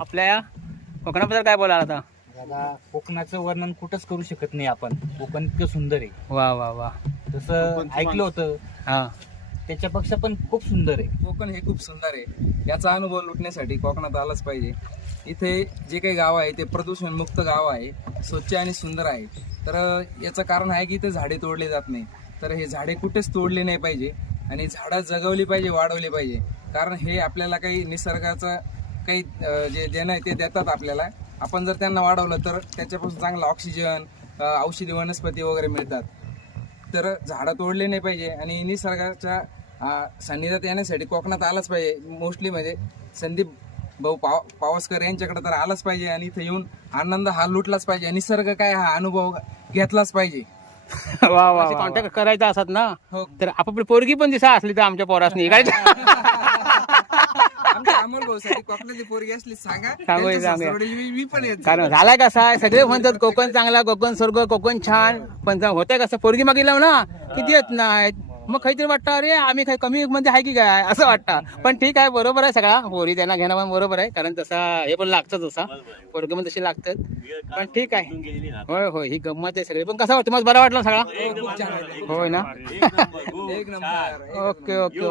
आपल्या कोकणाबद्दल काय बोला आता? दादा कोकणाचं वर्णन कुठंच करू शकत नाही आपण. कोकण इतकं सुंदर आहे. वा वा वा. जसं ऐकलं होतं हा. त्याच्यापेक्षा पण खूप सुंदर आहे. कोकण हे खूप सुंदर आहे. याचा अनुभव लुटण्यासाठी कोकणात आलाच पाहिजे. इथे जे काही गाव आहे ते प्रदूषण मुक्त गाव आहे स्वच्छ आणि सुंदर आहे. तर याचं कारण आहे की इथे झाडे तोडले जात नाही. तर हे झाडे कुठेच तोडले नाही पाहिजे. आणि झाडं जगवली पाहिजे वाढवली पाहिजे. कारण हे आपल्याला काही निसर्गाचं काही जे देणं आहे ते देतात आपल्याला. आपण जर त्यांना वाढवलं तर त्याच्यापासून चांगलं ऑक्सिजन औषधी वनस्पती वगैरे मिळतात. तर झाडं तोडले नाही पाहिजे आणि निसर्गाच्या सान्निध्यात येण्यासाठी कोकणात आलाच पाहिजे. मोस्टली म्हणजे संदीप भाऊ पाव पावसकर यांच्याकडे तर आलाच पाहिजे आणि इथे येऊन आनंद हा लुटलाच पाहिजे निसर्ग काय हा अनुभव घेतलाच पाहिजे. वा वा कॉन्टॅक्ट करायचा असत ना? हो. तर आपापली पोरगी पण दिसा असली तर आमच्या पोरासनी काय? कोकणाची पोरगी असली सांगा. त्यांच्या. सासरवाडीला मी मी पण येतो. कारण झालाय कसा? आहे सगळे म्हणतात कोकण चांगला कोकण स्वर्ग कोकण छान. पण होतंय कसं? पोरगी मागितलं ना किती येत नाहीत. मग काहीतरी वाटतं अरे आम्ही काही कमी मध्ये आहे की काय? असं वाटतं. पण ठीक आहे बरोबर आहे सगळा. पोरी त्यांना घेणं पण बरोबर आहे. कारण तसा हे पण लागतं तसा. पोरगी पण तशी लागतात. पण ठीक आहे. होय होय. ही गंमत आहे सगळी. पण कसा वाटतं? तुम्हाला बरा वाटला सगळा? होय ना? एक नंबर. Okay okay.